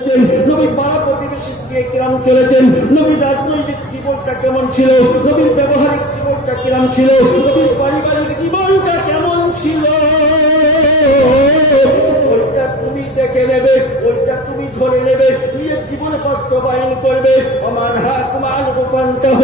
নবী পাড়া প্রতিবেশী দিয়ে কিরাম চলেছেন, নবীর রাজনৈতিক জীবনটা কেমন ছিল, নবীর ব্যবহারিক জীবনটা কিরাম ছিল, নবীর পারিবারিক জীবনটা কেমন ছিল, ওইটা তুমি দেখে নেবে, ওইটা তুমি ধরে নেবে, নিজের জীবনে বাস্তবায়ন করবে। আমার হাত মান রূপান্তর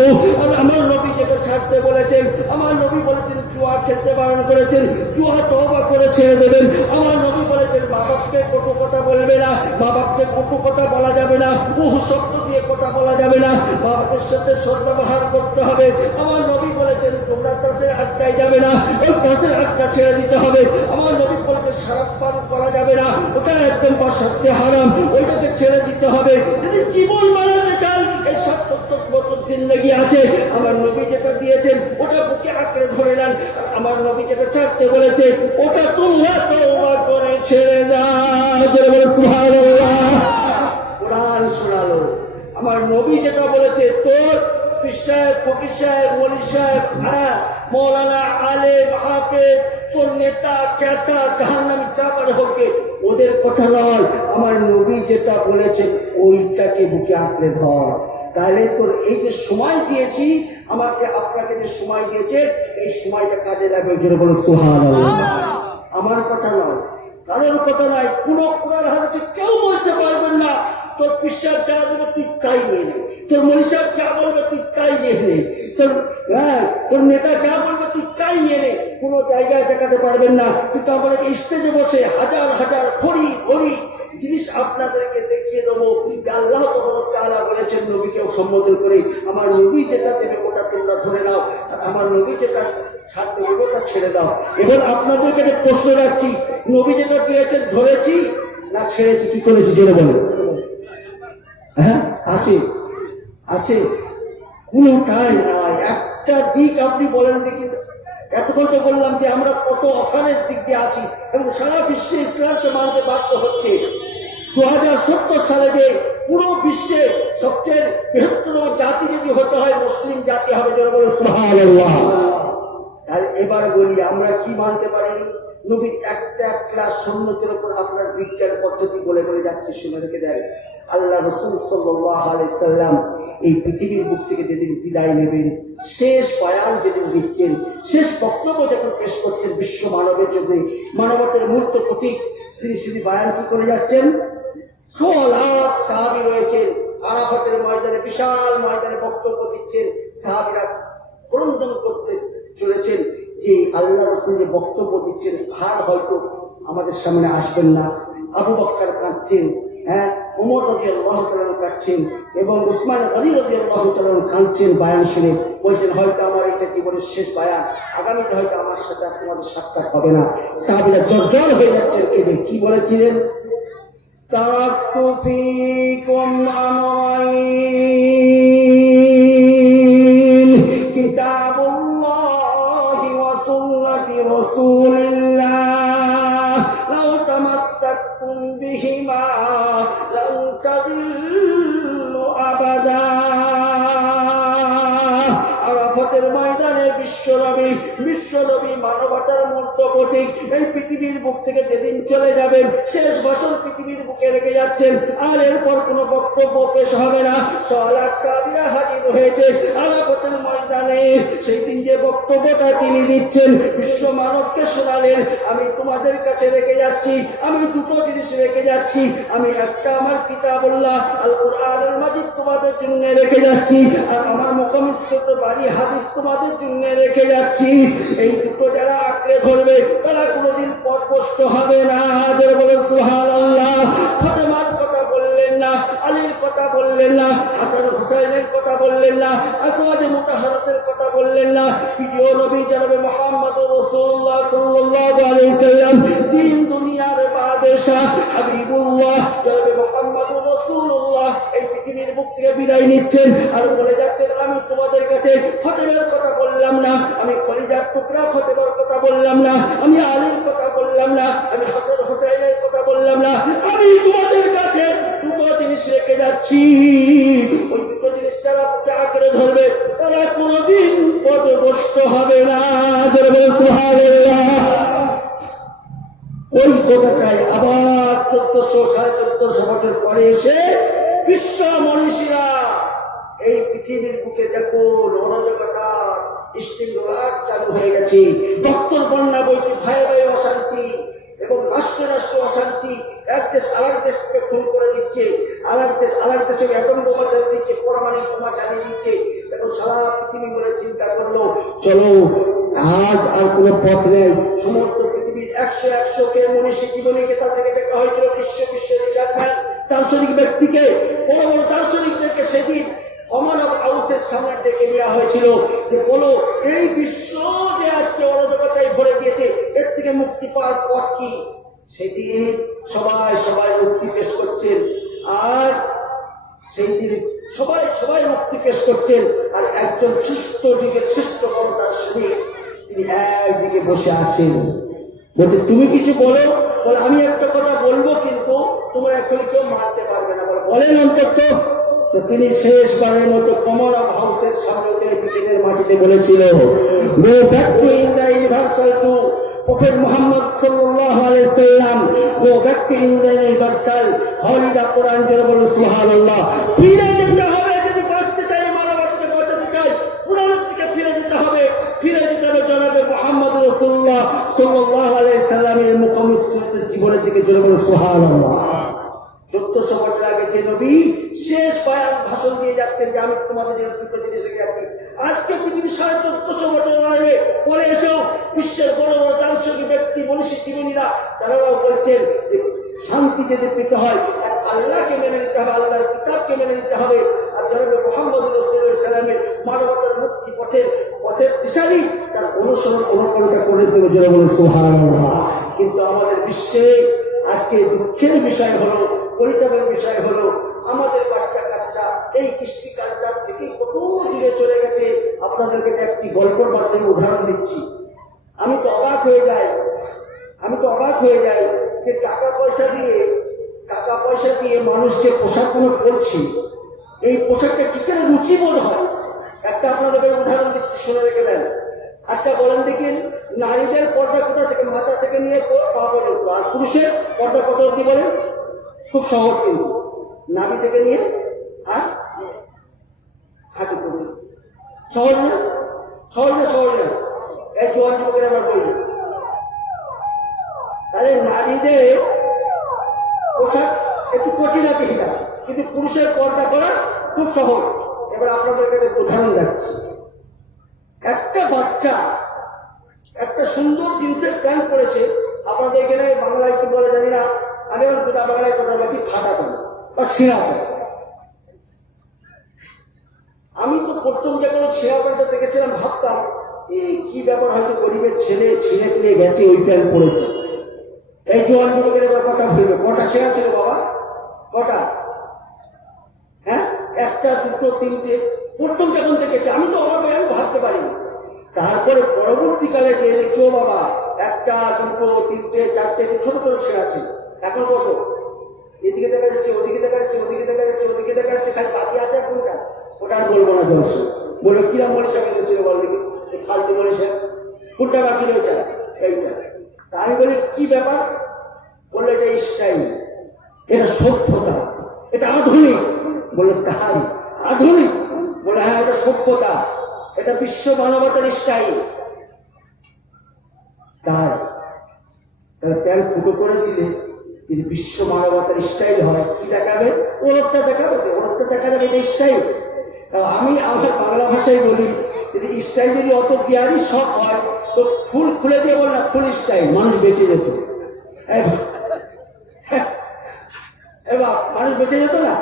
আমার নবী যেটা ছাড়তে বলেছেন, আমার নবী বলেছেন জুয়া খেলতে বারণ করেছেন, জুয়া তওবা করে ছেড়ে দেবেন। আমার নবী বলেছেন মা বাপকে কটু কথা বলবে না, মা বাপকে কটু কথা বলা যাবে না, বহু শব্দ দিয়ে কথা বলা যাবে না, মা বাপের সাথে সদ্ব্যবহার করতে হবে। আমার নবী বলেছেন তোমরা তাসের আটকায় যাবে না, ওই তাসের আটকা ছেড়ে দিতে হবে। আমার নবী বলেছেন শরাব পান করা যাবে না, ওটা একদম পাশাতে হারাম, ওইটাকে ছেড়ে দিতে হবে। যদি জীবন বানাতে চান, এই ৭০ বছর জিন্দেগি আছে, আমার নবী যেটা দিয়েছেন ওটা বুকে আঁকড়ে ধরে নেন। আমার নবী যেটা ছাড়তে বলেছে ওটা তোমরা তওবা করে ছেড়ে দাও। সুবহানাল্লাহ। কোরআন শোনালো, আমার নবী যেটা বলেছে তোর পীর সাহেব, ফকির সাহেব, ওলি সাহেব, মৌলানা, আলেম, হাফেজ, তোর নেতা ক্যাতা জাহান্নামী চাপার হোকে, ওদের কথা নয়, আমার নবী যেটা বলেছে ওইটাকে বুকে আঁকড়ে ধর। তাহলে তোর এই যে সময় দিয়েছি, আমাকে আপনাকে যে সময় দিয়েছে, এই সময়টা কাজে লাগবে। জোরে বলো সুবহানাল্লাহ। আমার কথা নয়, কারোর কথা নয়, কোন কোরআন হাদিসে কেউ বলতে পারবেন না তোর পীর সাহেব যা দেবে তুই তাই নিয়ে নে, তোর মৌলী সাহেব যা বলবে তুই তাই নিয়ে নে, তোর নেতা যা বলবে তুই তাই নিয়ে নে। কোন জায়গায় দেখাতে পারবেন না। কিন্তু আমরা স্টেজে বসে হাজার হাজার ভরি ভরি জিনিস আপনাদেরকে দেখিয়ে দেবো যে আল্লাহ তাআলা বলেছেন নবীকেও সম্বোধন করে, আমার নবী যেটা দেবে ওটা তোমরা ধরে নাও, আর আমার নবী যেটা ছাড়তে দেবে ওটা ছেড়ে দাও। এবার আপনাদের কাছে প্রশ্ন রাখছি, নবী যেটা দিয়েছেন ধরেছি না ছেড়েছি, কি করেছি জেনে বলো? হ্যাঁ আছে, আছে, কোনটাই নাই। একটা দিক আপনি বলেন দেখি। এতক্ষণ তো বললাম যে আমরা কত অকালের দিক দিয়ে আছি এবং সারা বিশ্বে ইসলামকে মানতে বাধ্য হচ্ছে। 2070 সালে যে পুরো বিশ্বে সবচেয়ে বৃহত্তম জাতি যদি হতে হয় মুসলিম জাতি হবে। যারা বলে সুবহানাল্লাহ। আর এবার বলি আমরা কি মানতে পারিনি? নবীর একটা ক্লাস সুন্নতের উপর আপনার বিজ্ঞান পদ্ধতি বলে বলে যাচ্ছে, শুনে রেখে দেয়। আল্লাহ রাসূল সাল্লাল্লাহু আলাইহি সাল্লাম এই পৃথিবীর বুক থেকে যেদিন বিদায় নেবেন, শেষ বয়ান যেদিন দিচ্ছেন, শেষ বক্তব্য যখন পেশ করছেন বিশ্ব মানবের জন্য, মানবতার মূর্ত প্রতীক শ্রী শ্রী বয়ান কি করে যাচ্ছেন? 100 লাখ সাহাবী রয়েছেন আরাফাতের ময়দানে, বিশাল ময়দানে বক্তব্য দিচ্ছেন। সাহাবীরা ক্রন্দন করতে চলেছেন যে আল্লাহ রাসূল যে বক্তব্য দিচ্ছেন আর হয়তো আমাদের সামনে আসবেন না। আবু বকর কাঁদছেন, ওমর রাদিয়াল্লাহু তাআলা কাঁদছেন এবং উসমান গনি রাদিয়াল্লাহু তাআলা কাঁদছেন বয়ান শুনে। বলছেন হয়তো আমার এটা জীবনের শেষ বয়ান, আগামীতে হয়তো আমার সাথে তোমাদের সাক্ষাৎ হবে না। সাহাবীরা জর্জর হয়ে যাচ্ছেন কেঁদে। কি বলেছিলেন? তারাকতু ফীকুম আমরাইন কিতাবুল্লাহি ওয়া সুন্নাতি রাসূলিল্লাহ লাউ তামাসসাকতুম বিহিমা লান তাদিল্লু আবাদা। আরাফাতের ময়দানে বিশ্বনবী মানবতার মূর্ত প্রতীক এই পৃথিবীর বুক থেকে যেদিন চলে যাবেন, শেষ বছর পৃথিবীর বুকে রেখে যাচ্ছেন, আর এরপর কোনো বক্তব্য পেশ হবে না। 100 লাখ সাহাবীরা হাজির হয়েছে আরাফাতের ময়দানে। সেই দিন যে বক্তব্যটা তিনি দিচ্ছেন, বিশ্ব মানবকে শোনালেন, আমি তোমাদের কাছে রেখে যাচ্ছি, আমি দুটো জিনিস রেখে যাচ্ছি। আমি একটা আমার কিতাবুল্লাহ আল কুরআনুল মাজিদ তোমাদের জন্য রেখে যাচ্ছি, আর আমার মুখমিশ্রিত বাণী হাদিস তোমাদের জন্য রেখে যাচ্ছি। এই দুটো যারা আঁকড়ে ধরবে তারা কোনোদিন পথভ্রষ্ট হবে না। বলে সুবহানাল্লাহ। ফাতেমার কথা বললেন না, আলীর কথা বললেন না, হাসান হুসাইনের কথা বললেন না, আজওয়াজে মুতাহহারাতের কথা বললেন না। প্রিয় নবী জনাবে মুহাম্মদুর রাসূলুল্লাহ সাল্লাল্লাহু আলাইহি সাল্লাম, দিন দুনিয়ার বাদশাহ হাবিবুল্লাহ জনাবে মুহাম্মদুর রাসূলুল্লাহ এই পৃথিবীর বুক থেকে বিদায় নিচ্ছেন আর বলে যাচ্ছেন আমি তোমাদের কাছে ফাতেমার কথা বললাম না, আমি খলিজার টুকরা ফাতেমার কথা বললাম না, আমি আলীর কথা বললাম না, আমি হাসান হুসাইনের কথা বললাম না, আমি তোমাদের কাছে দুটো জিনিস রেখে যাচ্ছি। ওই দুটো জিনিস যারা আঁকড়ে ধরবে তারা কোনোদিন পথভ্রষ্ট হবে না। সুবহানাল্লাহ। ওই কথাটাই আবার 1400 সাড়ে 1400 বছর পরে এসে বিশ্ব মনীষীরা এই পৃথিবীর বুকে দেখুন অরাজকতার স্টিমুলার চালু হয়ে গেছে, রক্তর বন্যা বইছে, ভাই ভাই অশান্তি এবং রাষ্ট্র রাষ্ট্র অশান্তি, এক দেশ আরেক দেশকে খুন করে দিচ্ছে, আরেক দেশ আরেক দেশে অ্যাটম বোমা চালিয়ে দিচ্ছে, পারমাণবিক বোমা চালিয়ে দিচ্ছে। এবং সারা পৃথিবী বলে চিন্তা করলো চলো আজ আর কোনো পথ নেই, সমস্ত পৃথিবীর 100 কে মনীষী জীবনীকে তা থেকে দেখা হয়েছিল বিশ্ব রিচার্ডম্যান দার্শনিক ব্যক্তিকে, বড় বড় দার্শনিকদেরকে সেদিন কমন অফ হাউসের সামনে ডেকে নেওয়া হয়েছিল যে বলো এই বিশ্ব যে আজকে অরাজকতায় ভরে গিয়েছে এর থেকে মুক্তি পাওয়ার পথ কি। সেদিন সবাই মুক্তি পেশ করছেন, আর সেই দিন সবাই মুক্তি পেশ করছেন, আর একজন শ্রেষ্ঠ যুগের শ্রেষ্ঠ বড় দার্শনিক তিনি একদিকে বসে আছেন, বলছে তুমি কিছু বলো, বলে আমি একটা কথা বলবো কিন্তু তোমরা এখনই কেউ মানতে পারবে না, বলেন অন্তত। তো তিনি শেষবারের মতো কমন অফ হাউসের সামনে ব্রিটেনের মাটিতে বলেছিল go back to in the universal to prophet Muhammad সাল্লাল্লাহু আলাইহি সাল্লাম, go back to in the universal holy the Quran, যারা বলে সুবহানাল্লাহ। ফিরে যেতে হবে যদি বাঁচতে চাই, মানবতাকে বাঁচাতে চাই, কোরআনের দিকে ফিরে যেতে হবে জনাবে মুহাম্মদ রাসূলুল্লাহ সাল্লাল্লাহু আলাইহি সাল্লামের মুখমুসৃত জীবনের দিকে, যারা বলে সুবহানাল্লাহ। 1400 বছর আগে যে নবী শেষ বয়ান ভাষণ দিয়ে যাচ্ছেন যে আমি তোমাদের জন্য দুটো জিনিস রেখে যাচ্ছি, আজকে পৃথিবী 1450 বছর আগে পরে এসেও বিশ্বের বড় বড় দার্শনিক ব্যক্তি মনীষী জীবনীরা তারাও বলছেন যে শান্তি যদি পেতে হয় আল্লাহকে মেনে নিতে হবে, আল্লাহর কিতাবকে মেনে নিতে হবে, আর জনাবে মুহাম্মদ রাসূলুল্লাহ সাল্লাল্লাহু আলাইহি ওয়াসাল্লামের মানবতার মুক্তি পথের দিশারি তার অনুকরণটা করে দেবে, যারা বলে সুবহানাল্লাহ। কিন্তু আমাদের বিশ্বে আজকে দুঃখের বিষয় হলো, পরিতাপের বিষয় হলো আমাদের বাচ্চা কাচ্চা এই কৃষ্টি কালচার থেকে কত দূরে চলে গেছে। আপনাদেরকে একটি গল্পের মাধ্যমে উদাহরণ দিচ্ছি। আমি তো অবাক হয়ে যাই যে টাকা পয়সা দিয়ে মানুষ যে পোশাকগুলো পরছে এই পোশাকটা কি করে রুচিবোধ হয়। একটা আপনাদেরকে উদাহরণ দিচ্ছি, শুনে রেখে দেন। আচ্ছা বলেন দেখি, নারীদের পর্দা কোথা থেকে, মাথা থেকে নিয়ে পা পর্যন্ত, আর পুরুষের পর্দা কত অব্দি বলেন? খুব সহজ, কিন্তু নাভি থেকে নিয়ে আর হাঁটু পর্যন্ত। সহজ না? এই জোয়ান যুবকের আমার বলি, তাহলে নারীদের পোশাক একটু কঠিন আছে সেটা, কিন্তু পুরুষের পর্দা করা খুব সহজ। এবার আপনাদের কাছে উদাহরণ দেখছি। একটা বাচ্চা একটা সুন্দর জিন্সের প্যান্ট পরেছে, আপনাদের এখানে বাংলায় কি বলে জানি না, আমি বাংলায় কথা বলছি ফাটা প্যান্ট বা ছেঁড়া প্যান্ট। আমি তো প্রথম যখন ছেঁড়া প্যান্টটা দেখেছিলাম ভাবতাম এই কি ব্যাপার, হয়তো গরিবের ছেলে ছিঁড়ে টিড়ে গেছে ওই প্যান্ট পরেছে। এই জোয়ান যুবকের এবার কথা বলবে, কটা ছেঁড়া ছিল বাবা? কটা? হ্যাঁ, একটা দুটো তিনটে। প্রথম যখন দেখেছি আমি তো অবাক হয়ে ভাবতে পারিনি। তারপরে পরবর্তীকালে গিয়ে দেখছো বাবা একটা দুটো তিনটে চারটে ছোট ছোট ছেঁড়া ছিল। এখন কত? এদিকে দেখা যাচ্ছে, ওদিকে দেখা যাচ্ছে, ওদিকে দেখা যাচ্ছে, ওদিকে দেখা যাচ্ছে, খালি বাকি আছে কোনটা ওটা আর বলবো না। জলসে বললো কিরাম মনীষা কিন্তু ছিল, বল দেখি ফালতু মনীষা কোনটা বাকি রয়েছে? এইটা। তা আমি বলি কি ব্যাপার? বললো এটা স্টাইল, এটা সভ্যতা, এটা আধুনিক। বললো তাই আধুনিক? বলে হ্যাঁ, এটা সভ্যতা, এটা বিশ্ব মানবতার স্টাইল। তাই প্যান্ট ফুটো করে দিলে যদি বিশ্ব মানবতার স্টাইল হয়, কি দেখাবে? ওরকটা দেখাবে, ওরকটা দেখা যাবে এটা স্টাইল। আমি আমার বাংলা ভাষায় বলি, যদি স্টাইল যদি অত বিয়ারি শখ হয় তো ফুল খুলে দিয়ে বল না ফুল স্টাইল, মানুষ বেঁচে যেত। এবার মানুষ বেঁচে যেত না?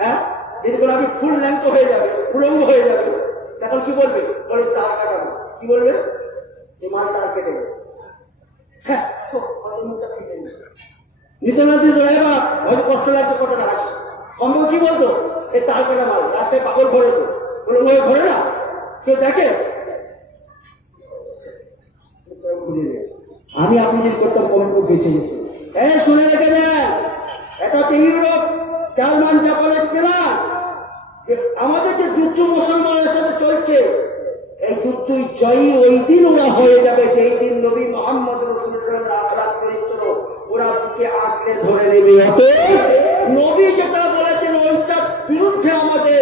হ্যাঁ, যদি কোনো আমি ফুল ল্যাঙ্ক হয়ে যাবে, ফুলঙ্গ হয়ে যাবে, তখন কি বলবে? বলে তার কাটাবো। কি বলবে? যে মাল তার কেটে গেছে। নিত না দিত এবার হয়তো কষ্ট লাগছে কথাটা আছে, কমবে কি বলতো? এই তার কাটা মাল রাস্তায় পাগল ভরে তো, বলে ওই ভরে না কেউ দেখে। আমি আপনি যদি করতাম কমে বেঁচে যেত। শুনে রেখে দেন, এটা হচ্ছে ইউরোপ, জার্মান, জাপানের প্ল্যান। যে আমাদের যে যুদ্ধ মুসলমানের সাথে চলছে, এই যুদ্ধই জয়ী ওই দিন ওরা হয়ে যাবে যেই দিন নবী মুহাম্মদ রাসূলুল্লাহ আখলাক চরিত্র ওরা বুকে আঁকড়ে ধরে নেবে। নবী যেটা বলেছেন ওইটার বিরুদ্ধে আমাদের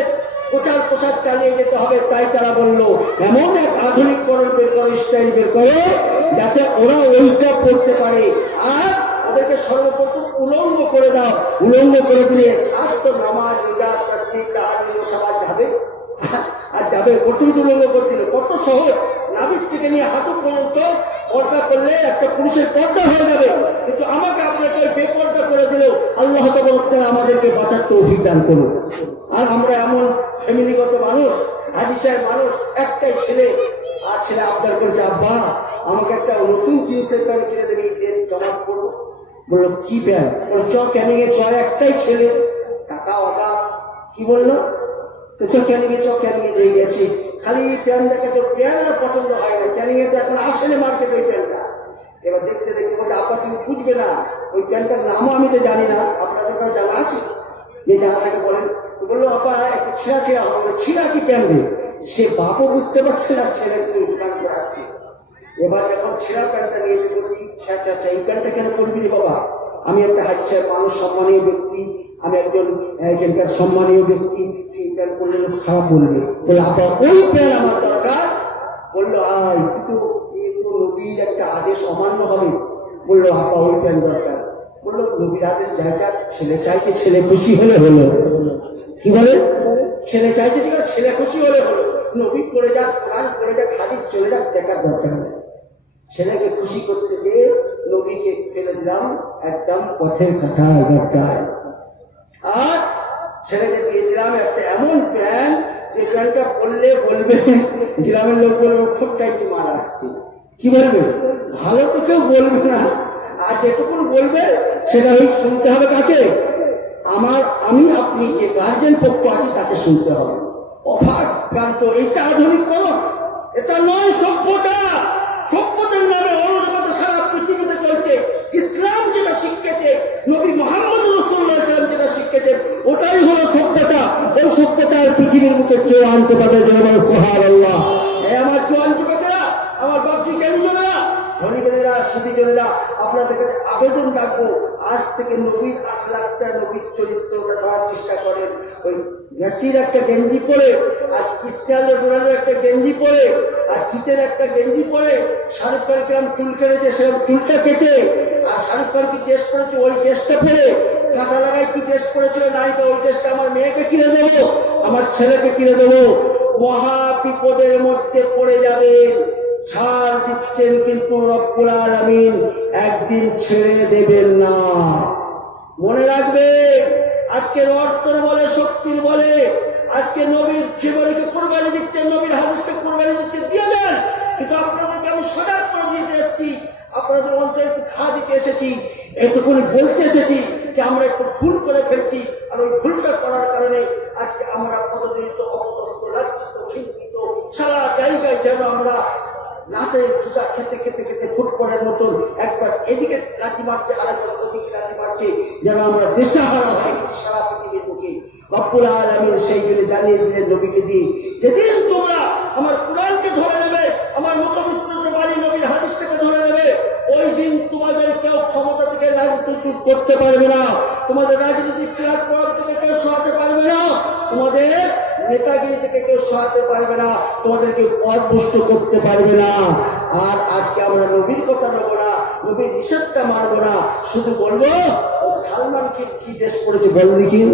প্রচার প্রসার চালিয়ে যেতে হবে। তাই তারা বললো এমন এক আধুনিককরণ বের করো, স্টাইল বের করো, যাতে ওরা ওইটা পড়তে পারে। আর ওদেরকে সর্বপ্রথম উলঙ্গ করে দাও। উলঙ্গ করে দিলে আর তো নামাজ, রোজা, তাসবিহ, তাহাজ্জুদ সবাই যাবে। আর যাবে প্রথম উলঙ্গ করে দিলে কত সহজ। নাভির থেকে নিয়ে হাঁটু পর্যন্ত পর্দা করলে একটা পুরুষের পর্দা হয়ে যাবে। কিন্তু আমাকে আপনাকে বেপর্দা করে দিল। আল্লাহ তাআলা আমাদেরকে বাঁচার তৌফিক দান করুন। আর আমরা এমন ফ্যামিলিগত মানুষ, হাদিসের মানুষ, একটাই ছেলে, আর ছেলে আবদার করেছে আব্বা আমাকে একটা নতুন জিন্সের প্যান্ট কিনে দেবে, জমা করবো। বললো কি প্যান্ট? বললো চ ক্যানিংয়ে চ, একটাই ছেলে, টাকা অভাব। কি বললো? তো চ ক্যানিংয়ে চ, ক্যানিংয়ে যেয়ে গেছি। খালি প্যান্ট দেখে তো প্যান্ট আর পছন্দ হয় না। ক্যানিংয়ে তো এখন আসেনি মার্কেটে ওই প্যান্টটা। এবার দেখতে দেখতে বলছে আব্বা তুমি বুঝবে না, ওই প্যান্টটার নামও আমি তো জানি না, আপনাদের কাছে জানা আছে? যে জানা থাকে বলেন। বললো আব্বা একটু ছিঁড়া ছিঁড়া হবে। ছিঁড়া কি প্যান্টে? সে বাপও বুঝতে পারছে না ছেলে তুমি দোকান করে আসছে। এবার যখন ছেঁড়া প্যান্টটা নিয়ে বলছি আচ্ছা এই প্যান্টটা কেন করবি রে বাবা? আমি একটা হাদিসের মানুষ, সম্মানীয় ব্যক্তি, আমি একজন এখানকার সম্মানীয় ব্যক্তি, এই প্যান্ট করলে খারাপ বলবে। বলে আবার ওই প্যান্ট আমার দরকার। বললো কিন্তু নবীর একটা আদেশ অমান্য হবে। বললো আপা ওই প্যান্ট দরকার। বললো নবীর আদেশ যাই যাক, ছেলে চাইতে ছেলে খুশি হলে হলো। কি বলে? ছেলে চাইতে ঠিক আছে, ছেলে খুশি হলে হলো। নবী করে যাক, কোরআন করে যাক, হাদিস চলে যাক, দেখার দরকার নেই। ছেলেকে খুশি করতে গিয়ে নবীকে ফেলে দিলাম একদম পথের কাঁটায়। আর ছেলেকে দিয়ে দিলাম একটা এমন প্যান্ট যে প্যান্টটা পরলে বলবে, গ্রামের লোক বলবে খুব টাইটি মার আসছে। কি বলবে? ভালো তো কেউ বলবে না, আর যেটুকুন বলবে সেটা ওই শুনতে হবে কাকে? আমি আপনি যে গার্জেন পক্ষ আছে তাকে শুনতে হবে। অভাগ ক্রান্ত এটা আধুনিককরণ, এটা নয় সভ্যতা। সভ্যতার নামে অরাজকতা সারা পৃথিবীতে চলছে। ইসলাম যেটা শিক্ষেছে, নবী মুহাম্মদ রাসূলুল্লাহ সাল্লাল্লাহু আলাইহি ওয়াসাল্লাম যেটা শিক্ষেছেন, ওটাই হলো সভ্যতা। ওই সভ্যতার পৃথিবীর মুখে কেউ আনতে পারবে না। সুবহানাল্লাহ। আমার কেউ আনতে পারবে না। আমার বাপজি কেন যাবে না? ধনীবেরা, সুদীজনেরা, আপনাদের কাছে আবেদন রাখবো, আজ থেকে নবীর আখলাকটা, নবীর চরিত্রটা ধরার চেষ্টা করেন। ওই মেসির একটা গেঞ্জি পরে, আর ক্রিস্টিয়ানো রোনাল্ডোর একটা গেঞ্জি পরে, আর জিতের একটা গেঞ্জি পরে, শাহরুখ খান কিরম চুল কেটেছে সেরকম চুলটা কেটে, আর শাহরুখ খান কি ড্রেস করেছে ওই ড্রেসটা পরে, কাঁটা লাগাই কি ড্রেস করেছিল নাই তো ওই ড্রেসটা আমার মেয়েকে কিনে দেবো, আমার ছেলেকে কিনে দেবো। মহা বিপদের মধ্যে পড়ে যাবেন। ছাড় দিচ্ছেন কিন্তু রব্বুল আলামিন একদিন ছেড়ে দেবেন না। মনে রাখবে, আজকের অর্থের বলে, শক্তির বলে, আজকে নবীর জীবনীকে কোরবানি দিচ্ছেন, নবীর হাদিসকে কোরবানি দিচ্ছে, দিয়ে দেন। কিন্তু আপনাদেরকে আমি সজাগ করে দিতে এসেছি, আপনাদের অন্তরে একটু খা দিতে এসেছি, এটুকুনি বলতে এসেছি যে আমরা একটু ভুল করে ফেলছি। আর ওই ভুলটা করার কারণে আজকে আমরা পদদলিত, অবস্থিত, লাঞ্ছিত, চিন্তিত, সারা জায়গায় যেন আমরা রাতে জুতা খেতে খেতে খেতে ফুটবলের মতন একবার এদিকে লাঠি মারছে, আরেকবার ওদিকে লাঠি মারছে, যেন আমরা দেশাহারা হয়ে গেছি সারা পৃথিবীর মুখে। রব্বুল আলামিন সেই জন্য জানিয়ে দিলেন নবীকে দিয়ে, যেদিন তোমরা আমার কোরআনকে ধরে নেবে, আমার মুখবিস্মৃত বাণী নবীর হাদিসটাকে ধরে নেবে, ওই দিন তোমাদের কেউ ক্ষমতা থেকে রাজনীতি করতে পারবে না, তোমাদের রাজনীতিক প্ল্যাটফর্ম থেকে কেউ সরাতে পারবে না, তোমাদের নেতাগিরি থেকে কেউ সরাতে পারবে না, তোমাদেরকে পথভ্রষ্ট করতে পারবে না। আর আজকে আমরা নবীর কথা নেব না, নবীর নিষেধটা মানবো না, শুধু বলবো সালমানকে কি ড্রেস করেছে বল দেখিন,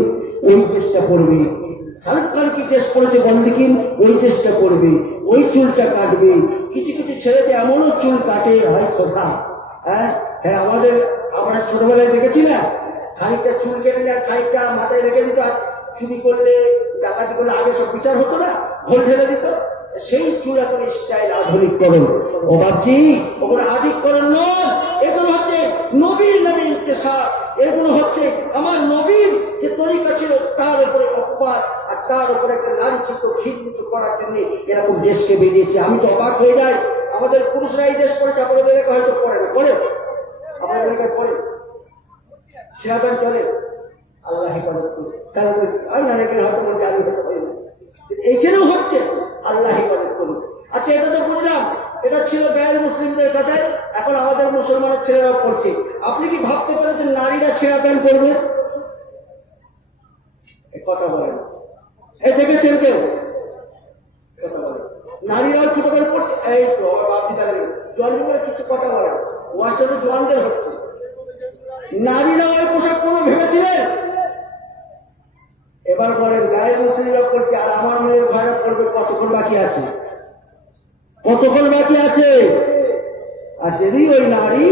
ওই ড্রেসটা পরবে। শাহরুখ খান কি ড্রেস করেছে বল দেখিন, ওই ড্রেসটা পরবে, ওই চুলটা কাটবে। কিছু কিছু ছেলেতে এমনও চুল কাটে হয় কথা। হ্যাঁ, আমরা ছোটবেলায় দেখেছি না, খানিকটা চুল কেটে নেয়, খানিকটা মাথায় রেখে দিত, আর চুরি করলে, ডাকাতি করলে আগে সব বিচার হতো না, ভোল ঢেলে দিত। সেই চুল এখন স্টাইল আধুনিককরণ। ও ভাবছি ওগুলো আধিকরণ নয়, এগুলো হচ্ছে নবীর নামে ইন্তেসার, এগুলো হচ্ছে আমার নবীর যে তরিকা ছিল তার উপরে অপবাদ, আর তার উপরে একটা লাঞ্ছিত, ঘৃণিত করার জন্য এরকম দেশকে বেরিয়েছে। আমি তো অবাক হয়ে যাই, আমাদের পুরুষরা এই দেশ করেছে, আপনাদের এলাকা হয়তো পড়ে না, পড়ে আপনাদের এলাকায় পড়ে সেরাবেন চলে, আল্লাহ হেফাজত করে। তাহলে আমি না এখানে হয়তো বলছি আমি এইখানেও হচ্ছে, আল্লাহ হেফাজত করুন। আচ্ছা, এটা তো বুঝলাম, এটা ছিল গায়ের মুসলিমদের কাছে, এখন আমাদের মুসলমানের ছেলেরাও পড়ছে। আপনি কি ভাবতে পারেন যে নারীরা ছেঁড়া প্যান্ট পরবে? কথা বলেন, এই দেখেছেন কেউ? কথা বলেন। নারীরাও ছোট করে পড়ছে, এই তো আমার বাপি তাদের জোয়ানি বলে কিছু কথা বলেন, ওয়াশটা তো জোয়ানদের হচ্ছে। নারীরা ওই পোশাক কোনো ভেবেছিলেন? এবার বলেন গায়ের মুসলিমরা পড়ছে, আর আমার মেয়ের ঘরে পড়বে, কতক্ষণ বাকি আছে? কতক্ষণ বাকি আছে? আর যদি ওই নারী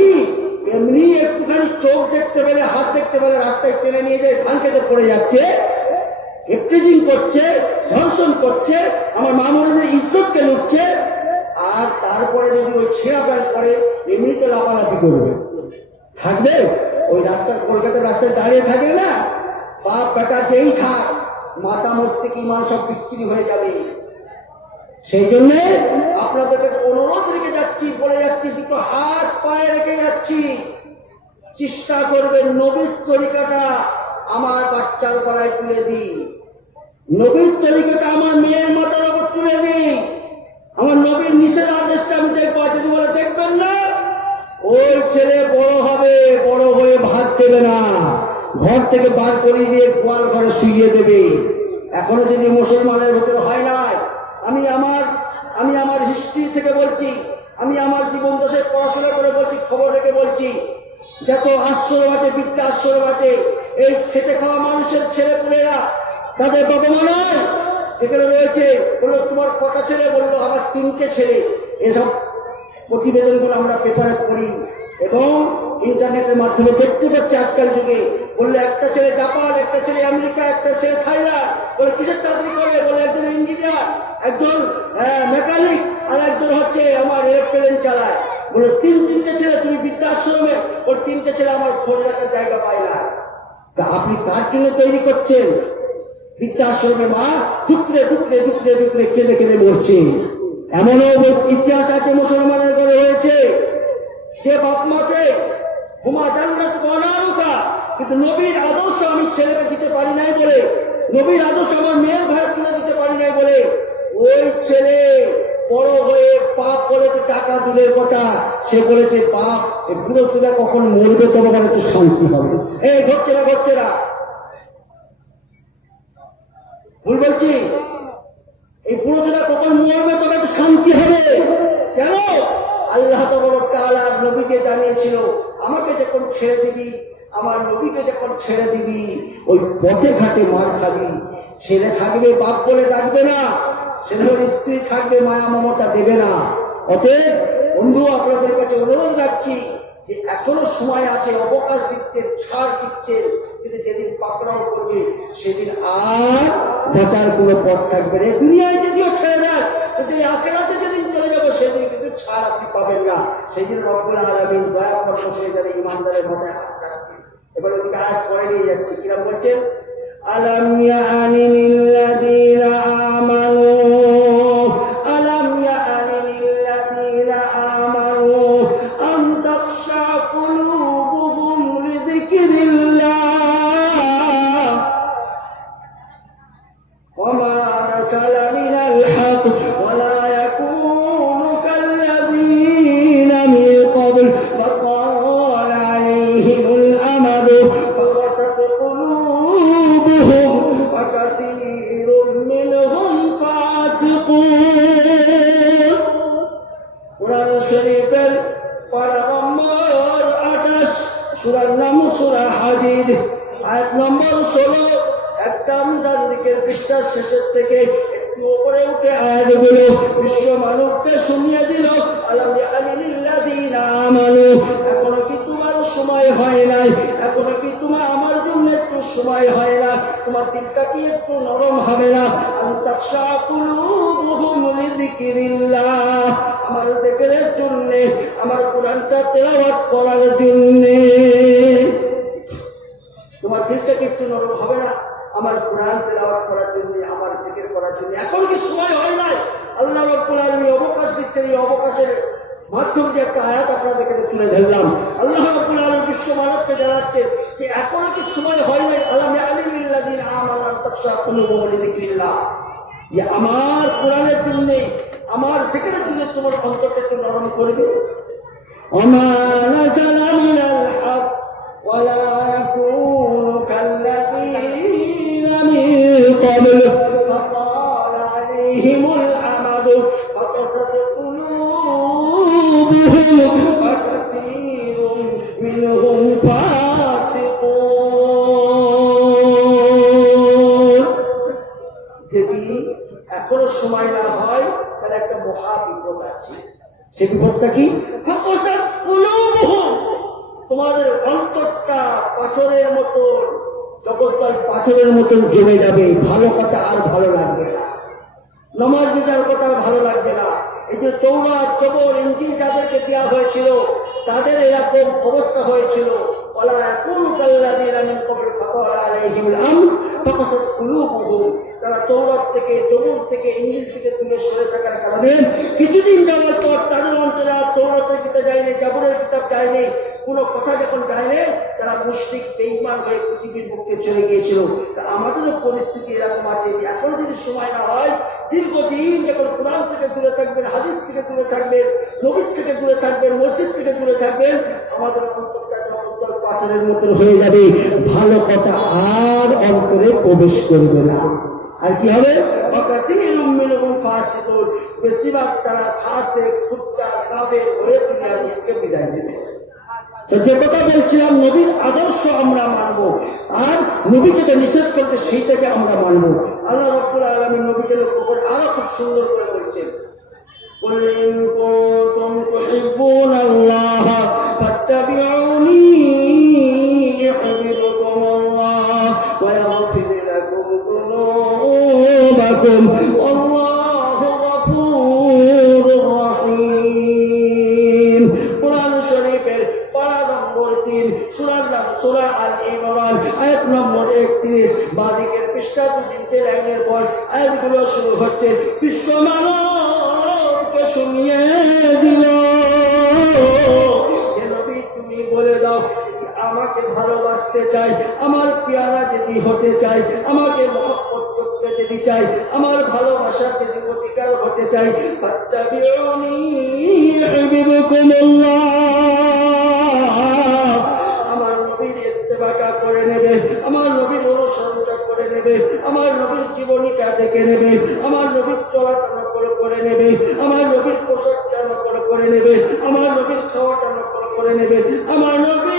এমনি একটুখানি চোখ দেখতে পেলে, হাত দেখতে পেলে, রাস্তায় টেনে নিয়ে যায়, ধান খেতে পড়ে যাচ্ছে, হেপ্রিজিং করছে, ধর্ষণ করছে, আমার মামুনের ইজ্জতকে লুটছে, আর তারপরে যদি ওই ছেঁড়া প্যান্ট পরে এমনিতে লাফালাফি করবে, থাকবে? ওই রাস্তার কলকাতার রাস্তায় দাঁড়িয়ে থাকে না, বাপ বেটা যেই থাক, মাথা মস্তিষ্ক ইমান সব বিক্রি হয়ে যাবে। সেই জন্য আপনাদেরকে অনুরোধ রেখে যাচ্ছি, বলে যাচ্ছি, দুটো হাত পায়ে রেখে যাচ্ছি, চেষ্টা করবেন নবীর তরিকাটা আমার বাচ্চার গলায় তুলে দিই, নবীর তরিকাটা আমার মেয়ের মাথার উপর তুলে দিই, আমার নবীর নিষেধ আদেশটা আমি দেখবো। যদি বলে দেখবেন না, ওই ছেলে বড় হবে, বড় হয়ে ভাত দেবে না, ঘর থেকে বার করে দিয়ে গোয়াল ঘরে শুইয়ে দেবে। এখনো যদি মুসলমানের ভেতরে হয় নাই, আমি আমার হিস্ট্রি থেকে বলছি, আমি আমার জীবন দশে পড়াশোনা করে বলছি, খবর রেখে বলছি, যত আশ্রম আছে, বিদ্যা আশ্রম আছে, এই খেটে খাওয়া মানুষের ছেলেপুলেরা, তাদের বাবা মা নয়, এখানে রয়েছে। বললো তোমার কটা ছেলে? বললো আমার 3টে ছেলে। এসব প্রতিবেদনগুলো আমরা পেপারে পড়ি এবং ইন্টারনেটের মাধ্যমে দেখতে পাচ্ছি আজকাল যুগে। বললে একটা ছেলে জাপান, একটা ছেলে আমেরিকা, একটা ছেলে থাইল্যান্ড। বলে কিসের চাকরি করে? বলে একজন ইঞ্জিনিয়ার, একজন মেকানিক, আর একজন হচ্ছে আমার এরোপ্লেন চালায়। বলে 3টে ছেলে, তুমি বৃদ্ধাশ্রমে? ওর 3টে ছেলে আমার খোঁজ রাখার জায়গা পায় না। তা আপনি কার জন্য তৈরি করছেন? বৃদ্ধাশ্রমে মা ঢুকরে ঢুকরে ঢুকরে ঢুকরে কেঁদে কেঁদে মরছে। এমনও ইতিহাস আছে মুসলমানের ঘরে হয়েছে, সে বাপ মাকে হুমা জান্নাত বানারুকা, কিন্তু নবীর আদর্শ আমি ছেলেকে দিতে পারি নাই বলে, নবীর আদর্শ আমার মেয়ের ঘরে তুলে দিতে পারি নাই বলে, ওই ছেলে বড় হয়ে বাপ বলেছে টাকা দূরের কথা, সে বলেছে বাপ এই বুড়ো ছেলে কখন মরবে তবে একটু শান্তি হবে। এই ঘটছে না, ঘটছে না, ভুল বলছি? এই বুড়ো ছেলে কখন মরবে তবে একটু শান্তি হবে। কেন? আল্লাহ তাআলা নবীকে জানিয়েছিল, আমাকে যখন ছেড়ে দিবি, আমার নবীকে যখন ছেড়ে দিবি, ওই পথে ঘাটে মার খাবি। ছেলে থাকবে বাপ বলে ডাকবে না, ছেলের স্ত্রী থাকবে মায়া মমতা দেবে না। অতএব বন্ধু, আপনাদের কাছে অনুরোধ রাখছি যে এখনো সময় আছে, অবকাশ দিচ্ছেন, ছাড় দিচ্ছেন, কিন্তু যেদিন পাকড়াও করবে সেদিন আর বাঁচার কোনো পথ থাকবে না। দুনিয়ায় যদিও ছেড়ে দেন, কিন্তু আখিরাতে যেদিন চলে যাবো সেদিন কিন্তু ছাড় আপনি পাবেন না। সেই দিন রব্বুল আলামিন দয়া করব সেই যারা ইমানদারের মাথায় হাত রাখছে। এবার ওদিকে আয়াত পরে নিয়ে যাচ্ছি, কিরম বলছেন? আলাম ইয়ানি লিল্লাযীনা আমানু, আলাম ইয়ানি লিল্লাযীনা আমানু আন তাখশা কুলুবুহুম লিযিকরিল্লাহ ওয়া মা নাযালা মিনাল হক ওয়া লা ইয়াকুনু কাল্লাযীনা মিন ক্বাবল ফাতালা আলাইহিমুল আমাদু ফাকাসাত কুলুবুহুম ওয়া কাসীরুম মিনহুম ফাসিকুন। কুরআন শরীফের পারা নম্বর 28, সূরার নাম সূরা হাদীদ, আয়াত নম্বর 16, একদম ডান দিকের পৃষ্ঠার শেষের থেকে একটু উপরে উঠে আয়াতগুলো বিশ্ব মানবকে শুনিয়ে দিল। আলাম ইয়ানি লিল্লাযীনা আমানু, এখনো কি তোমার সময় হয় নাই? এখনো কি তোমার আমার জন্য একটু সময় হয় না? তোমার দিলটা কি একটু নরম হবে না? আন তাখশা কুলুবুহুম লিযিকরিল্লাহ, আমার জিকিরের জন্য, আমার কোরআনটা তেলাওয়াত করার জন্য তোমার দিলটা কি একটু নরম হবে না? আমার কোরআন তেলাওয়াত করার জন্য, আমার জিকির করার জন্য এখন কি সময় হয় নাই? আল্লাহ রাব্বুল আলামিন অবকাশ দিচ্ছেন। এই অবকাশের মাধ্যম দিয়ে একটা আয়াত আপনাদের কাছে তুলে ধরলাম। আল্লাহ রাব্বুল আলামিন বিশ্ব মানবকে জানাচ্ছে যে এখনো কি সময় হয় নাই? আলাম ইয়ানি লিল্লাযীনা আমানু আন তাখশা কুলুবুহুম লিযিকরিল্লাহ, যে আমার কোরআনের জন্য, আমার জিকিরের জন্য তোমার অন্তরটা একটু নরম করবে। ওয়া মা নাযালা মিনাল হক ওয়া লা ইয়াকুনু কাল্লাযীনা মিন فقست قلوبهم وكثير منهم فاسقون যদি এখনো সময় না হয় তাহলে একটা মহা বিপদ আছে। সে বিপদটা কি? ফকস্ত কুলুবুহুম, তোমাদের অন্তরটা পাথরের মতন, জগৎটাল পাথরের মতন জমে যাবে, ভালো কথা আর ভালো লাগবে না, নামাজ রোজার কথা ভালো লাগবে না। এই যে তৌরাত, জবর, ইনজিল যাদেরকে দেওয়া হয়েছিল তাদের এরকম অবস্থা হয়েছিল। ওয়ালা ইয়াকুনু কাল্লাযীনা মিন ক্বাবল ফাতালা আলাইহিমুল আমর ফাকাসাত কুলুবুহুম, তারা তৌরাত থেকে, জবর থেকে, ইনজিল থেকে দূরে সরে থাকার কারণে কিছুদিন যাওয়ার পর তাদের অন্তরে আর তৌরাতের কিতাব যায়নি, জবরের কিতাব যায়নি, কোনো কথা যখন যায়নি তারা মুশরিক বেঈমান হয়ে পৃথিবীর মুখে চলে গিয়েছিল। আমাদেরও পরিস্থিতি এরকম আছে যে এখনো যদি সময় না হয়, দীর্ঘদিন যখন কোরআন থেকে দূরে থাকবেন, হাদিস থেকে দূরে থাকবেন, নবী থেকে দূরে থাকবেন, মসজিদ থেকে দূরে থাকবেন, আমাদের অন্তরটা জগৎ পাথরের মতন হয়ে যাবে, ভালো কথা আর অন্তরে প্রবেশ করবে না। আর কি হবে? বেশিরভাগ তারা ফাসিক, ফুটকার, কাফের হয়ে দুনিয়া থেকে বিদায় দেবে। তো যে কথা বলছিলাম, নবীর আদর্শ আমরা মানব, আর নবী যেটা নিষেধ করতে সেইটাকে আমরা মানব। আল্লাহ রাব্বুল আলামিন নবীকে লক্ষ্য করে আরো খুব সুন্দর করে বলছেন, قل إن كنتم تحبون الله فاتبعوني يحببكم الله ويغفر لكم ذنوبكم والله غفور رحيم। কুরআন শরীফের পারা নম্বর 3, সূরার নাম সূরা আল ইমরান, আয়াত নম্বর 31, বাদিকের পৃষ্ঠা 2-3 লাইনের পর আয়াতগুলো শুরু হচ্ছে, বিশ্ব মানবকে শুনিয়ে দিল, হে নবী তুমি বলে দাও, আমাকে ভালোবাসতে চাই, আমার পেয়ারা যদি হতে চাই, আমাকে মহব্বত করতে যদি চাই, আমার ভালোবাসার যদি অধিকার হতে চাই, ফাত্তাবিউনি ইউহিব্বুকুমুল্লাহ, আমার নবীর ইত্তেবাটা করে নেবে, আমার নবীর অনুসরণটা করে নেবে, আমার নবীর জীবনীটা দেখে নেবে, আমার নবীর চলাটা করে নেবে, আমার নবীর পোশাকটা করে নেবে, আমার নবীর খাওয়াটা করে নেবে, আমার নবী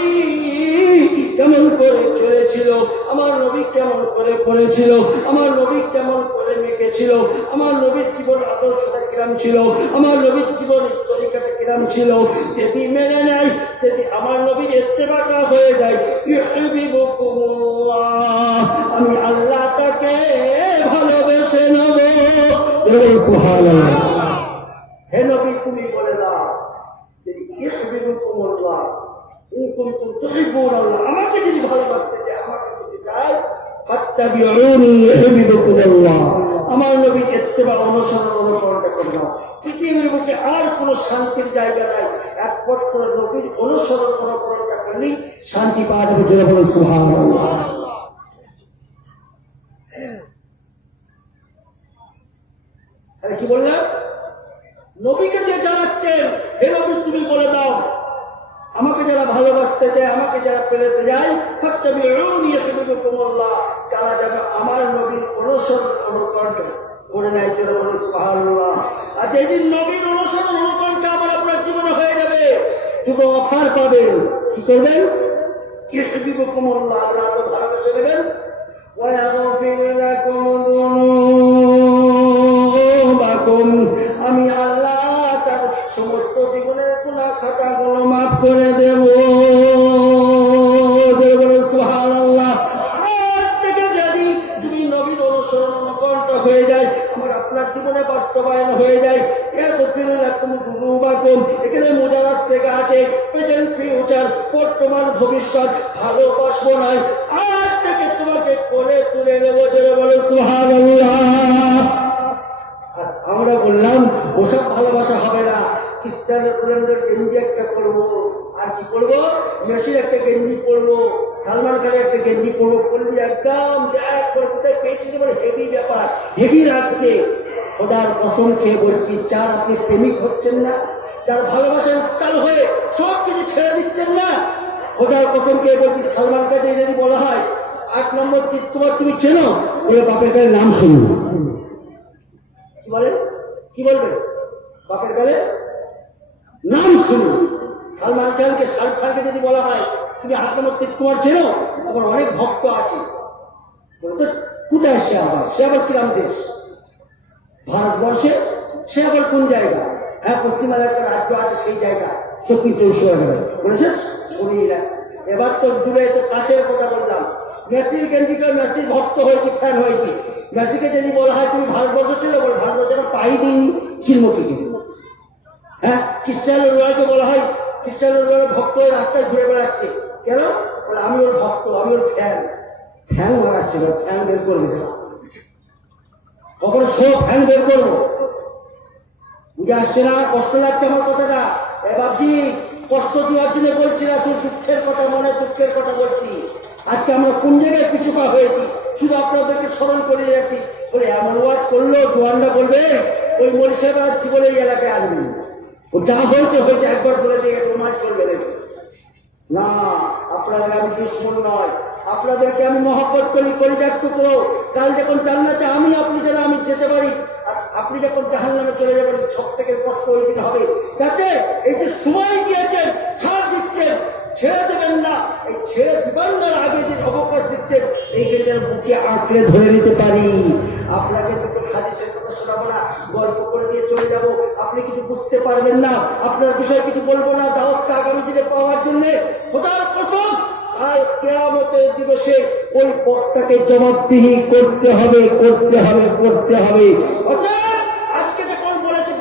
কেমন করে চলেছিল, আমার নবী কেমন করে পড়েছিল, আমার নবী কেমন করে মেখেছিল, আমার নবীর জীবন আদর্শটা কিরাম ছিল, আমার নবীর জীবন তরিকাটা কিরাম ছিল, যদি মেনে নেয়, যদি আমার নবীর ইত্তেবাটা হয়ে যায়, ইউহিব্বুকুমুল্লাহ, আমি আল্লাহ তাকে ভালোবেসে নেব। সুবহানাল্লাহ। হে নবী তুমি বলে দাও, ইউহিব্বুকুমুল্লাহ ইন কুনতুম তুহিব্বুনাল্লাহ, আমাকে যদি ভালোবাসতে চায়, আমাকে যদি চায়, ফাত্তাবিউনি ইউহিব্বুকুমুল্লাহ, আমার নবীর ইত্তেবা অনুসরণটা করো। পৃথিবীর বুকে আর কোনো শান্তির জায়গা নাই, একমাত্র নবীর অনুসরণটা করলেই শান্তি পাওয়া যাবে। জোরে বলুন সুবহানাল্লাহ। কি বললেন? নবীকে যে জানাচ্ছেন, হে নবী তুমি বলে দাও, আমাকে যারা ভালোবাসতে চায়, আমাকে যারা পেলেতে যায়, ফাত্তাবিউনি ইউহিব্বুকুমুল্লাহ, যারা যাবে আমার নবীর অনুসরণ করে নেয়। জোরে বলুন সুবহানাল্লাহ। আর যেদিন নবীর অনুসরণ অনুকরণটা আমার আপনার জীবনে হয়ে যাবে, দুটো অফার পাবেন। কি করবেন? ইউহিব্বুকুমুল্লাহ, আল্লাহ তো ভালোবেসে দেবেন, ওয়া ইয়াগফির লাকুম যুনুবাকুম, আমি আল্লাহ তার সমস্ত জীবনের গুনাহ খাতাগুলো মাফ করে দেব। সুবহানাল্লাহ। আজ থেকে যদি তুমি নবীর অনুসরণ অনুকরণটা হয়ে যায়, আমার আপনার জীবনে বাস্তবায়ন হয়ে যায়, ইয়াগফির লাকুম যুনুবাকুম, এখানে মুজারাদ শেখা আছে, প্রেজেন্ট ফিউচার, বর্তমান ভবিষ্যৎ, ভালোবাসবো নয়, আজ থেকে তোমাকে করে তুলে নেব। জোরে বলো সুবহানাল্লাহ। আমরা বললাম ওসব ভালোবাসা হবে না, খ্রিস্টানের ব্র্যান্ডের গেঞ্জি একটা পরবো, আর কি করবো, মেসির একটা গেঞ্জি পরবো, সালমান খানের একটা গেঞ্জি পরবো, পড়লি একদম হেভি ব্যাপার, হেভি রাখছে। খোদার কসম খেয়ে বলছি, যার আপনি প্রেমিক হচ্ছেন না, যার ভালোবাসার উত্তাল হয়ে সব কিছু ছেড়ে দিচ্ছেন না, খোদার কসম খেয়ে বলছি, সালমান খানকে যদি বলা হয় 8 নম্বর চিত্তকুমার তুমি চেনো, বলে বাপের কাছে নাম শুনবো, কি বলেন, কি বলবেন? বাপের গালে নাম শুনুন। সালমান খানকে, শাহরুখ খানকে যদি বলা হয় তুমি আক্রমণ কুমার ছিল, তোমার অনেক ভক্ত আছে, কোথায় সে আবার? সে আবার কিরাম দেশ? ভারতবর্ষে সে আবার কোন জায়গা? হ্যাঁ, পশ্চিমবঙ্গের একটা রাজ্য আছে সেই জায়গা, দক্ষিণ 24 বলেছে শরীরা। এবার তো দূরে তো কাছের কথা বললাম। মেসির গেঞ্জিকে মেসির ভক্ত হয়েছি, ফ্যান হয়েছি। মেসিকে যদি বলা হয় তুমি ভারতবর্ষ ছিল, বলে ভারতবর্ষের পাই দিইনি, চিনমুখী। হ্যাঁ, ক্রিস্টিয়ানো রোনাল্ডোকে বলা হয় ক্রিস্টিয়ানো রোনাল্ডো ভক্ত হয়ে রাস্তায় ঘুরে বেড়াচ্ছে, কেন? বলে আমি ওর ভক্ত, আমি ওর ফ্যান। ফ্যান মারাচ্ছে, ফ্যান বের করবে কখনো? ফ্যান বের করবো? বুঝে আসছে না? কষ্ট লাগছে আমার কথাটা? বাবজি, কষ্ট দেওয়ার জন্য বলছি না, তুই দুঃখের কথা, মনে দুঃখের কথা বলছি। আজকে আমরা কোন জায়গায় পিছুপা হয়েছি, শুধু আপনাদেরকে স্মরণ করে যাচ্ছি। বলে এমন ওয়াজ করলো, জোয়ানরা বলবে ওই মলি সাহেব আর জীবনে এই এলাকায় আসবেন। ও যা হয়েছে হয়েছে, একবার বলে দিয়ে ওনাজ করবে না। আপনাদের আমি দুশ্মন নয়, আপনাদেরকে আমি মহব্বত করি, কলিজার টুকরো। কাল যখন জান্নাতে আমি আপনি যেন আমি যেতে পারি, আর আপনি যখন জাহান্নামে চলে যাবেন, সব থেকে কষ্ট ওই দিন হবে। যাতে এই যে সময় দিয়েছেন, ছাড় দিচ্ছেন, ছেড়ে দেবেন না, এই ছেড়ে দিবেন না আগে যে অবকাশ দিচ্ছেন, এইখানে যেন বুকে আঁকড়ে ধরে নিতে পারি। আপনাকে দুটো হাদিসের কথা শোনাবো না, গল্প করে দিয়ে চলে যাব, আপনি কিছু বুঝতে পারবেন না, আপনার বিষয়ে কিছু বলবো না। দাওয়াতটা আগামী দিনে পাওয়ার জন্য খোদার কসম আর কিয়ামতের দিবসে ওই পথটাকে জবাবদিহি করতে হবে, করতে হবে, করতে হবে। আজকে যখন বলেছে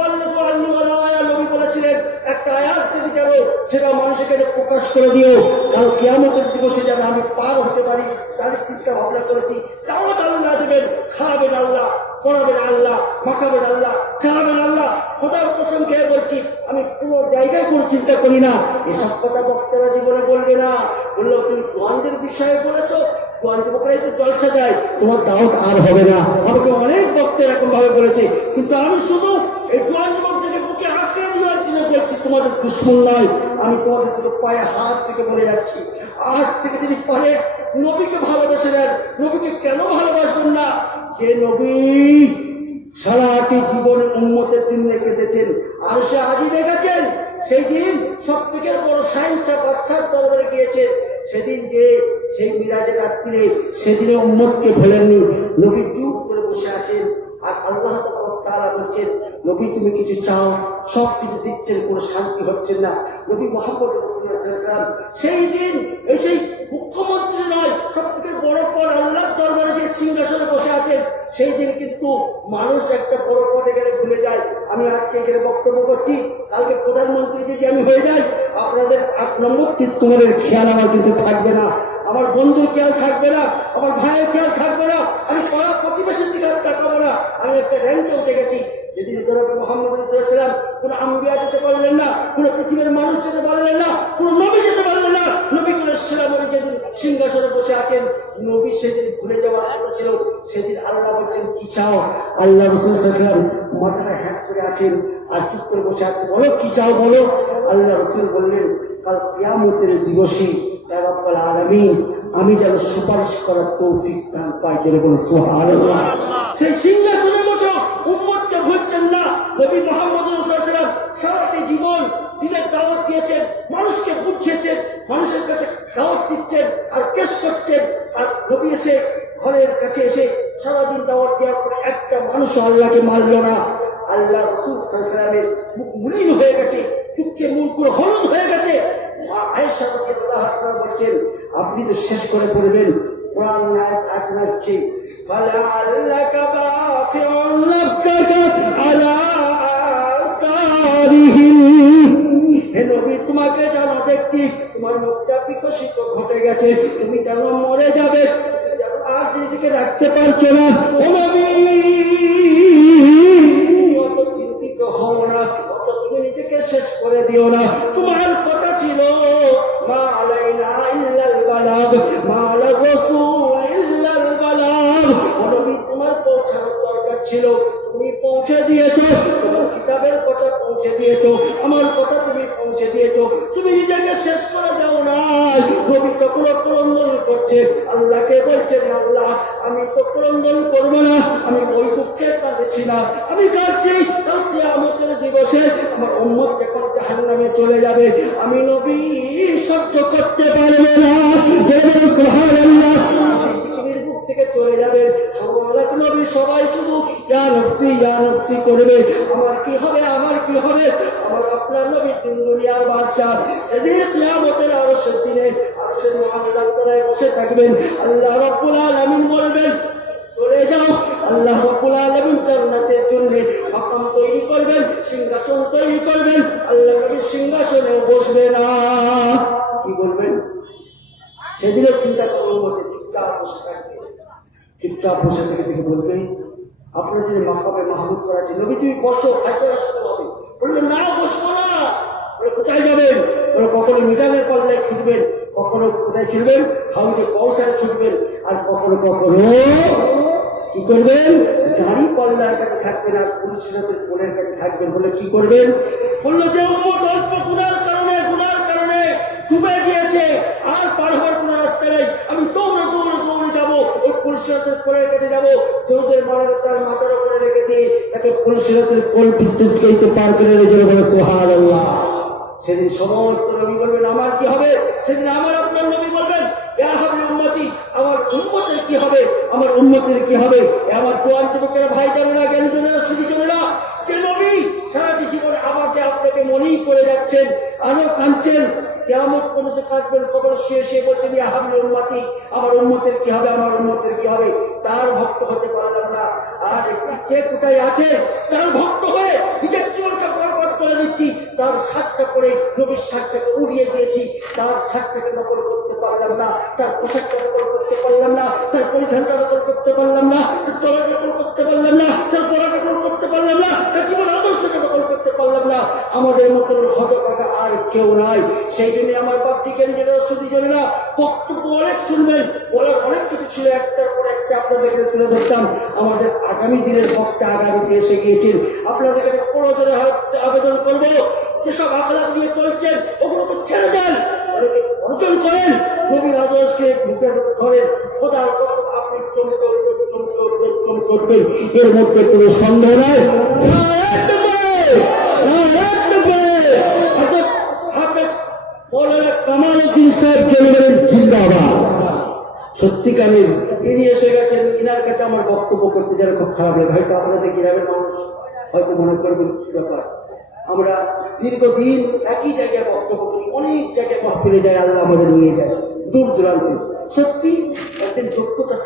নবী বলেছিলেন একটা আয়াত যদি কেন সেটা মানুষকে প্রকাশ করে দিও, কাল কিয়ামতের দিবসে যেন আমি পার হতে পারি, তার চিন্তা ভাবনা করেছি। দাওয়াত আল্লাহ দেবেন, খাওয়াবেন আল্লাহ, পড়াবেন আল্লাহ, মাখাবেন আল্লাহ, চালাবেন আল্লাহ। খোদার কসম খেয়ে বলছি, আমি কোনো জায়গায় কোনো চিন্তা করি না। এসব কথা বক্তারা জীবনে বলবে না। বললো তুমি জোয়ানদের বিষয়ে বলেছো, জোয়ান যুবকরাই তো জলসা যায়, তোমার দাওয়াত আর হবে না। আমাকে অনেক বক্তা এরকম ভাবে বলেছে, কিন্তু আমি শুধু এই জোয়ান যুবকদেরকে বুকে আঁকড়ে নেওয়ার জন্য বলছি, তোমাদের দুশ্মন নয়। আমি তোমাদের দুটো পায়ে হাত থেকে বলে যাচ্ছি, আজ থেকে যদি পারে নবীকে ভালোবেসে নেন। নবীকে কেন ভালোবাসবেন না? যে নবী সারাটি জীবন উম্মতের জন্য কেঁদেছেন, আর সে আজই দেখেছেন। সেই দিন সব থেকে বড় সাইন্সটা বাদশার দরবারে গিয়েছেন, সেদিন যে সেই মিরাজের রাত্রিরে, সেদিনে উম্মতকে ভোলেননি। নবী চুপ করে বসে আছেন, আর আল্লাহ তাআলা বলছেন নবী তুমি কিছু চাও, সব কিছু দিচ্ছেন, কোনো শান্তি হচ্ছেন না। নবী মুহাম্মদ রাসূলুল্লাহ সাল্লাল্লাহু আলাইহি ওয়াসাল্লাম সেই দিন এই সেই মুখ্যমন্ত্রী নয়, সব থেকে বড় পদ আল্লাহর দরবারে যে সিংহাসনে বসে আছেন, সেই দিন কিন্তু মানুষ একটা বড় পদে গেলে ভুলে যায়। আমি আজকে এখানে বক্তব্য করছি, কালকে প্রধানমন্ত্রী যদি আমি হয়ে যাই, আপনাদের 8 নম্বর তীর্থঙ্করের খেয়াল আমার কিন্তু থাকবে না, আমার বন্ধুর খেয়াল থাকবে না, আমার ভাইয়ের খেয়াল থাকবে না, আমি পাড়া প্রতিবেশীর দিকে তাকাবো না। আমি একটা র্যাঙ্কে উঠে গেছি। যেদিন জনাব মুহাম্মদ সাল্লাল্লাহু আলাইহি ওয়াসাল্লাম কোন আম্বিয়া যেতে পারলেন না, কোন পৃথিবীর মানুষ যেতে পারলেন না, কোন নবী যেতে পারলেন না, নবী সাল্লাল্লাহু আলাইহি যেদিন সিংহাসনে বসে আছেন, নবী সেদিন ভুলে যাওয়ার কথা ছিল। সেদিন আল্লাহ বলছেন কি চাও? আল্লাহ রাসূল সাল্লাল্লাহু আলাইহি ওয়াসাল্লাম মাথাটা হ্যাট করে আছেন আর চুপ করে বসে আছেন। বলো কি চাও বলো। আল্লাহ রাসূল বললেন কাল কিয়ামতের দিবসে ইয়া রাব্বুল আলামিন আমি যেন সুপারিশ করার তৌফিক দান পাই, যেরকম সুবহানাল্লাহ। সেই সিংহাসনে বসে উম্মতকে ভুলছেন না। নবী মুহাম্মদ সাল্লাল্লাহু আলাইহি ওয়াসাল্লাম সারাটি জীবন দিনের দাওয়াত দিয়েছেন, মানুষকে বুঝিয়েছেন, মানুষের কাছে দাওয়াত দিচ্ছেন আর পেশ করছেন। আর নবী এসে ঘরের কাছে এসে সারাদিন দাওয়াত দেওয়ার পরে একটা মানুষ আল্লাহকে মানল না। আল্লাহ রাসূল সাল্লাল্লাহু আলাইহি ওয়াসাল্লামের মুখ মলিন হয়ে গেছে, দুঃখে মুখ পুরো হলুদ হয়ে গেছে। আয়েশা রাদিয়াল্লাহু আনহা বলছেন আপনি তো শেষ করে পড়বেন কোরআন আয়াত আছে ফালাআল্লাকা বাকিউন নাফসাকা আলা আতারিহিম। হে নবী তোমাকে যেন দেখছি তোমার মুখটা বিকশিত ঘটে গেছে, তুমি যেন মরে যাবে, আর নিজেকে রাখতে পারছো না। ও নবী অত চিন্তিত হও না, অত তুমি নিজেকে শেষ করে দিও না। তোমার কথা ছিল মা আলাইনা ইল্লাল বালাগ, মা আলা রাসূল ইল্লাল বালাগ। ও নবী তোমার পৌঁছানোর দরকার ছিল, তুমি পৌঁছে দিয়েছো, তোমার কিতাবের কথা পৌঁছে পৌঁছে দিয়েছো, আমার কথা তুমি পৌঁছে দিয়েছো, তুমি নিজেকে শেষ করে দাও না। নবী তখন ক্রন্দন করছে, আল্লাহকে বলছেন, আল্লাহ আমি তো ক্রন্দন করবো না, আমি ওই দুঃখে কাঁদছি না, আমি কাঁদছি কাল কিয়ামতের দিবসে আমার উম্মত যখন জাহান্নামে চলে যাবে, আমি নবী সহ্য করতে পারবো না। সুবহানাল্লাহ, পৃথিবীর বুক থেকে চলে যাবে সর্বলাক নবী, সবাই শুধু ইয়া নফসি করবে, আমার কি হবে, আমার কি হবে। আমার আপনার নবী তিন দুনিয়ার বাদশা, সেদিন কিয়ামতের আরশের দিনে আরশের মুআজ্জাজ তলায় বসে থাকবেন। আল্লাহ রাব্বুল আলামিন বলবেন, চলে যাও। আল্লাহ রাব্বুল আলামিন জান্নাতের জন্য মাকাম তৈরি করবেন, সিংহাসন তৈরি করবেন, আল্লাহ নবী সিংহাসনে বসবে না। কি বলবেন সেদিনও চিন্তা করবো, বলতে চুপচাপ বসে থাকবে, চুপচাপ বসে থেকে থেকে বলবে, আপনার যদি মাকামে মাহমুদ করা আছে, নবী তুমি বসো, ফায়সালা শুরু হবে। বললো না, বসবো না। বলে কোথায় যাবেন? বলে কখনো মিজানের পাল্লায় ছুটবেন, কখনো কোথায় ছুটবেন, হাউজে কৌশলে ছুটবেন, আর কখনো কখনো কি করবেন, গাড়ি পাল্লার কাছে থাকবেন, আর পুলিশের পোলের কাছে থাকবেন। বলে কি করবেন? বললো যে উম্মত অল্প গুনার কারণে ডুবে গিয়েছে, আর পার হওয়ার কোন রাস্তা নেই, আমি দৌড়ে যাবো, ওই পুলিশের পোলের কাছে যাবো, চৌধুরীর মারা তার মাথার উপরে রেখে দিয়ে তাকে পুলিশের পোল বিদ্যুৎ কেইতে পার করে রেখে বলে সুবহানাল্লাহ। সেদিন সমস্ত নবী বলবেন আমার কি হবে? সেদিন আমার আপনার নবী বলবেন, ইয়া হাবিব উম্মতি, আমার উম্মতের কি হবে, আমার উম্মতের কি হবে। আমার কোরআন যুবকেরা, ভাই জানেনা, জ্ঞানী জানেনা, শুধু জানেনা, যে নবী সারাটি জীবনে আমাকে আপনাকে মনেই করে যাচ্ছেন, আরো কাঁদছেন, কিয়ামত পর্যন্ত কাঁদবেন, কবর শুয়ে বলছেন, ইয়া হাবিব উম্মতি, আমার উম্মতের কি হবে, আমার উম্মতের কি হবে। তার ভক্ত হতে পারলাম না, আর একটি কে কোথায় আছে তার ভক্ত হয়ে নিজের জীবনকে বরবাদ করে দিচ্ছি, তার সাতটা করে নবীর সাতটাকে উড়িয়ে দিয়েছি, তার সাতটাকে নকল করতে পারলাম না, তার পোশাকটা নকল করতে পারলাম না, তার পরিধানটা নকল করতে পারলাম না, তার চলার নকল করতে পারলাম না, তার পড়া নকল করতে পারলাম না, তার জীবন আদর্শকে নকল করতে পারলাম না। আমাদের মতন হতভাগা আর কেউ নাই। সেই জন্য আমার বাপটিকে নিজেরা শুধু জানে না, বক্তব্য অনেক শুনবেন, বলার অনেক কিছু ছিল, একটার পর একটা আপনাদেরকে তুলে ধরতাম। আমাদের আগামী দিনের বক্তা আগামীতে এসে গিয়েছেন, আপনাদের কাছে প্রয়োজনে আবেদন করবো, যেসব আখলাক নিয়ে চলছেন ওগুলোকে ছেড়ে দেন, ওগুলোকে অর্জন করেন, নবীর আদর্শকে বুকে ধরেন। খোদার কসম আপনি করবেন, এর মধ্যে কোনো সন্দেহ নাই। কামালউদ্দিন সাহেব জেনারেল জিন্দাবাদ, সত্যিকারের ইনি এসে গেছেন, ইনার কাছে আমার বক্তব্য করতে যারা খুব খারাপ লাগে। হয়তো আপনাদের গ্রামের মানুষ হয়তো মনে করবেন কি ব্যাপার, আমরা দীর্ঘদিন একই জায়গায় বক্তব্য করি, অনেক জায়গায় মাহফিলে যায়, আল্লাহ আমাদের নিয়ে যায় দূর দূরান্তে। সত্যি একদিন যোগ্যতা